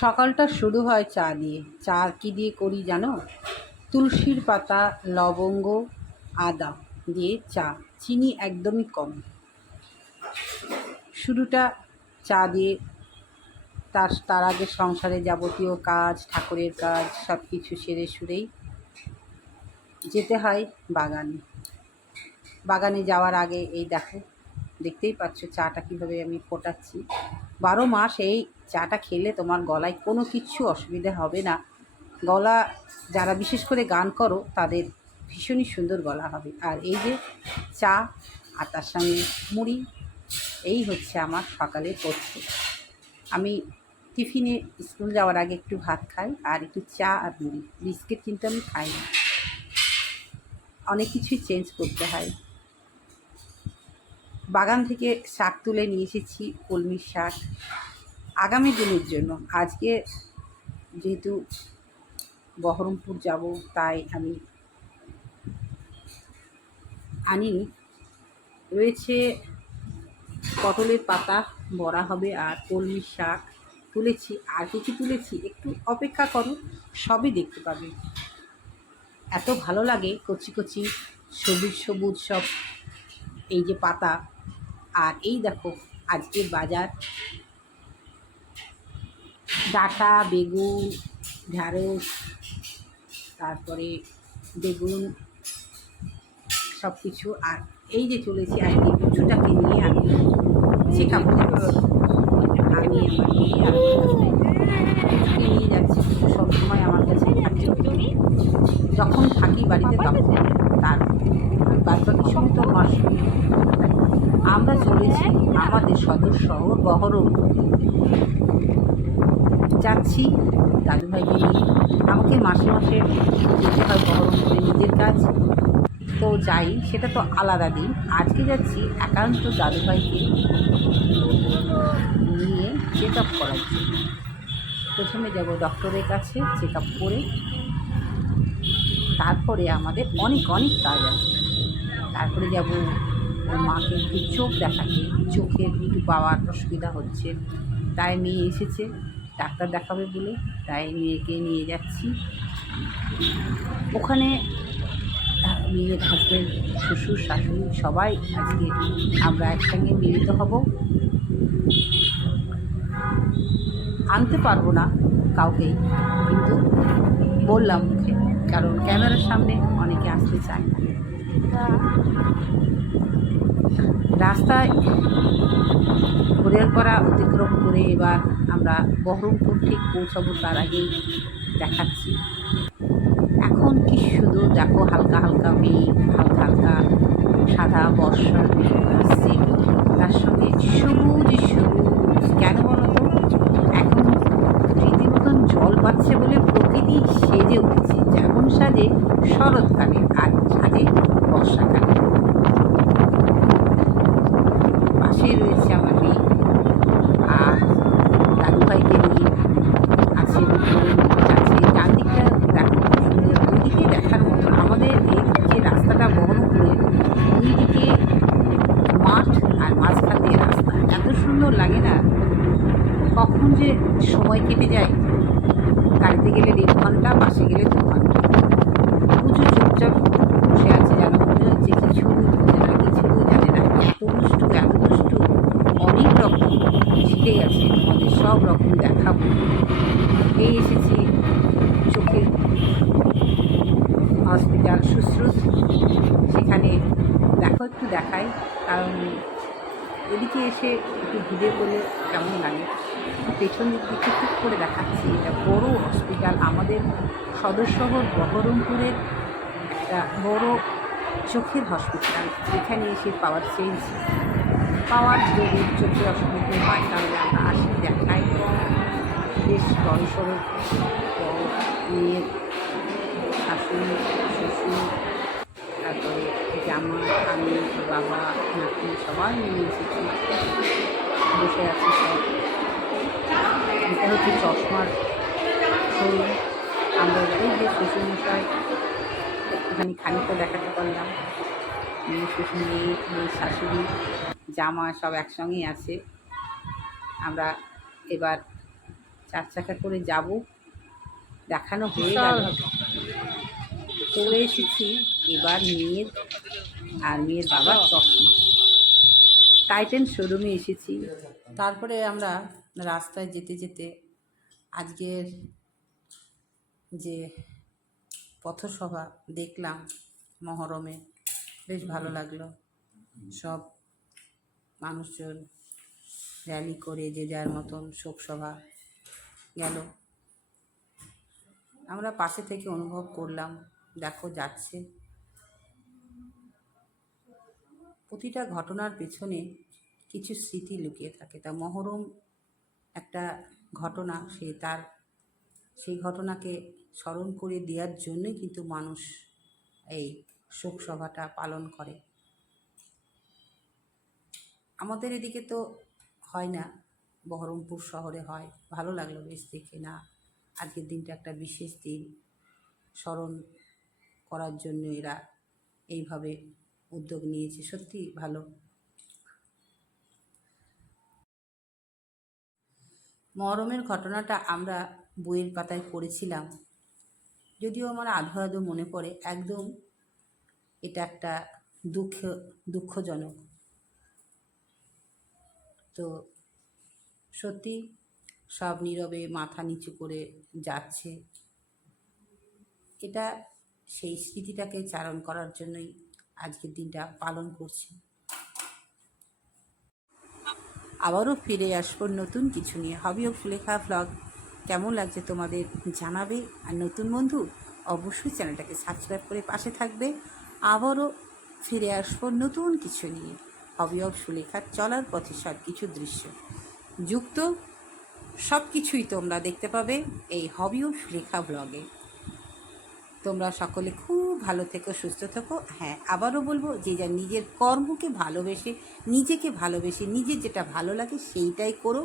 সকালটা শুরু হয় চা দিয়ে। চা কী দিয়ে করি জানো? তুলসীর পাতা, লবঙ্গ, আদা দিয়ে চা, চিনি একদমই কম। শুরুটা চা দিয়ে। তার আগে সংসারে যাবতীয় কাজ, ঠাকুরের কাজ সব কিছু সেরে সুরেই যেতে হয় বাগানে। বাগানে যাওয়ার আগে এই দেখতেই পাচ্ছ চাটা কীভাবে আমি ফোটাচ্ছি। 12 মাস এই চাটা খেলে তোমার গলায় কোনো কিচ্ছু অসুবিধা হবে না। গলা, যারা বিশেষ করে গান করো তাদের ভীষণই সুন্দর গলা হবে। আর এই যে চা আর তার সঙ্গে মুড়ি, এই হচ্ছে আমার সকালের পথ্য। আমি টিফিনে স্কুল যাওয়ার আগে একটু ভাত খাই আর একটু চা আর মুড়ি। বিস্কিট কিন্তু আমি খাই না। অনেক কিছুই চেঞ্জ করতে হয়। বাগান থেকে শাক তুলে নিয়ে এসেছি, কলমির শাক, আগামী দিনের জন্য। আজকে যেহেতু বহরমপুর যাব, তাই আমি আনিনি। রয়েছে পটলের পাতা বড়া হবে আর কলমির শাক তুলেছি। আর কিছু তুলেছি, একটু অপেক্ষা করো, সবই দেখতে পাবে। এত ভালো লাগে কচি কচি সবুজ সবুজ সব এই যে পাতা। আর এই দেখো আজকের বাজার, ডাঁটা, বেগুন, ঢ্যাঁড়স, তারপরে বেগুন, সব কিছু। আর এই যে চলেছি আজকে কচুটাকে নিয়ে আমি চেক আপ করছি। আমি আমার মেয়ে আর কচুকে নিয়ে যাচ্ছি। কিছু সবসময় আমার কাছে থাকে, যখন থাকি বাড়িতে তখন। তার বাদবাকি সময় তো মাস। আমরা চলেছি আমাদের সদর শহর বহরমপুর। যাচ্ছি দাদুভাইকে নিয়ে। আমাকে মাসে মাসে যেতে হয় বহরমপুরে নিজের কাজ, তো যাই, সেটা তো আলাদা দিন। আজকে যাচ্ছি একান্ত দাদুভাইকে নিয়ে চেক আপ করার জন্য। প্রথমে যাব ডক্টরের কাছে, চেক আপ করে তারপরে আমাদের অনেক অনেক কাজ আছে। তারপরে যাব ওর মাকে একটু চোখ দেখাতে, চোখের একটু পাওয়ার অসুবিধা হচ্ছে, তাই মেয়ে এসেছে ডাক্তার দেখাবে বলে, তাই মেয়েকে নিয়ে যাচ্ছি ওখানে। মেয়ের হাজব্যান্ড, শ্বশুর, শাশুড়ি সবাই আজকে আমরা একসঙ্গে মিলিত হব। আনতে পারবো না কাউকেই, কিন্তু বললাম মুখে, কারণ ক্যামেরার সামনে অনেকে আসতে চায় না। রাস্তায় হরিয়ারপাড়া অতিক্রম করে এবার আমরা বহরমপুর ঠিক পৌঁছাবো, তার আগেই দেখাচ্ছি। এখন কি শুধু দেখো, হালকা হালকা মেঘ, হালকা হালকা সাদা বর্ষার মেঘ আসছে, তার সঙ্গে সবুজ সবুজ। কেন বলো তো? এখন রীতিমতন জল পাচ্ছে বলে প্রকৃতি সেজে উঠেছে, যেমন সাজে শরৎকালে আর সাজে বর্ষাকালে। পাশে রয়েছে আমার মেয়ে আর দাদুভাইকে নিয়ে আছে, আছে। ডান দিকটা দেখো সুন্দর, দুদিকে দেখার মতো। আমাদের এই যে রাস্তাটা বহরমপুরের, দুই দিকে মাঠ আর মাঝখান দিয়ে রাস্তা, এত সুন্দর লাগে না। কখন যে সময় কেটে যায়, গাড়িতে গেলে 1.5 ঘন্টা, বাসে গেলে 2 ঘন্টা। প্রচুর চুপচাপ বসে আছে, যেন মনে হচ্ছে কিছু বোঝে না, কিছু জানে না। এত দুষ্টু, এত দুষ্টু, অনেক রকম শিখে গেছে। তোমাদের সব রকম দেখাবো। এই এসেছি চোখের হসপিটাল সুশ্রুত, সেখানে দেখো একটু দেখাই, কারণ এদিকে এসে একটু ভিড়ে করলে কেমন লাগে। পেছন দিক থেকে ঠিক করে দেখাচ্ছি। এটা বড় হসপিটাল, আমাদের সদর শহর বহরমপুরের একটা বড় চোখের হসপিটাল। এখানে এসে পাওয়ার যদি চোখের অসুবিধে হয় তাহলে আমরা আসি, দেখাই। বেশ বড়সড় মেয়ের শাশুড়ি, শ্বশুর, তারপরে জামা, আমি, বাবা, নাতি সবাই মিলে এসেছি, বসে আছি সব। এটা হচ্ছে চশমার শোরুম। আমরা এই যে শ্বশুরমশাই একটুখানি খানিকটা দেখাতে পারলাম। মেয়ে, শ্বশুর, মেয়ের শাশুড়ি, জামা সব একসঙ্গেই আছে। আমরা এবার 4 চাকা করে যাব, দেখানো হয়ে গেল। চলে এসেছি এবার মেয়ের আর মেয়ের বাবার চশমা, টাইটান শোরুমে এসেছি। তারপরে আমরা রাস্তায় যেতে যেতে আজকের যে পথসভা দেখলাম মহরমে, বেশ ভালো লাগলো। সব মানুষজন র্যালি করে যে যার মতন শোকসভা গেল, আমরা পাশে থেকে অনুভব করলাম। দেখো যাচ্ছে, প্রতিটা ঘটনার পেছনে কিছু স্মৃতি লুকিয়ে থাকে। তা মহরম একটা ঘটনা, সেই ঘটনাকে স্মরণ করে দেওয়ার জন্যই কিন্তু মানুষ এই শোক সভাটা পালন করে। আমাদের এদিকে তো হয় না, বহরমপুর শহরে হয়। ভালো লাগলো বেশ দেখে। না, আজকের দিনটা একটা বিশেষ দিন, স্মরণ করার জন্য এরা এইভাবে উদ্যোগ নিয়েছে, সত্যি ভালো। মহরমের ঘটনাটা আমরা বইয়ের পাতায় পড়েছিলাম, যদিও আমার আধো আধো মনে পড়ে। একদম এটা একটা দুঃখজনক। তো সত্যি সব নীরবে মাথা নিচু করে যাচ্ছে। এটা সেই স্মৃতিটাকে চারণ করার জন্যই আজকের দিনটা পালন করছি। আবারও ফিরে আসবো নতুন কিছু নিয়ে। হবি অফ সুলেখা ব্লগ কেমন লাগছে তোমাদের জানাবে। আর নতুন বন্ধু অবশ্যই চ্যানেলটাকে সাবস্ক্রাইব করে পাশে থাকবে। আবারও ফিরে আসবো নতুন কিছু নিয়ে। হবি অফ সুলেখার চলার পথে সব কিছু দৃশ্য যুক্ত সব কিছুই তোমরা দেখতে পাবে এই হবি অফ সুলেখা ব্লগে। তোমরা সকলে খুব ভালো থেকো, সুস্থ থেকো। হ্যাঁ, আবারও বলবো, যে যা নিজের কর্মকে ভালোবেসে, নিজেকে ভালোবেসে, নিজের যেটা ভালো লাগে সেইটাই করো।